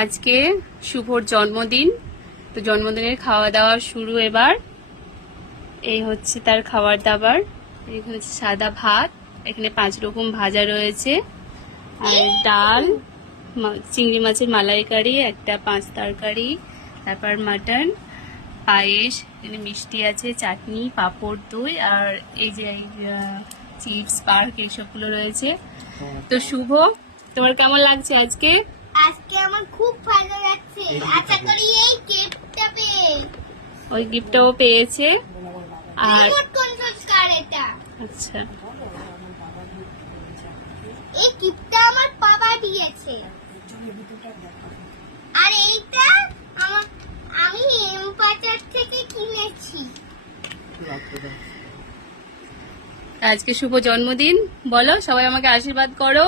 আজকে শুভর জন্মদিন, তো জন্মদিনের খাওয়া দাওয়া শুরু। এবার এই হচ্ছে তার খাবার দাবার। এখানে হচ্ছে সাদা ভাত, এখানে 5 রকম ভাজা রয়েছে, আর ডাল, চিংড়ি মাছের মালাইকারি, একটা 5 তরকারি, তারপর মাটন, পায়েস, এখানে মিষ্টি আছে, চাটনি, পাঁপড়, দই, আর এই যে চিপস, পার্ক, এইসবগুলো রয়েছে। তো শুভ, তোমার কেমন লাগছে আজকে? আজকে আমার খুব ভালো লাগছে। আশা করি এই গিফটটা পেয়ে। ওই গিফটটাও পেয়েছে। আর রিমোট কন্ট্রোল কার এটা। আচ্ছা, এই গিফটটা আমার বাবা দিয়েছে। আর এইটা আমি এমপাচার থেকে কিনেছি। আজকে শুভ জন্মদিন, বলো সবাই আমাকে আশীর্বাদ করো।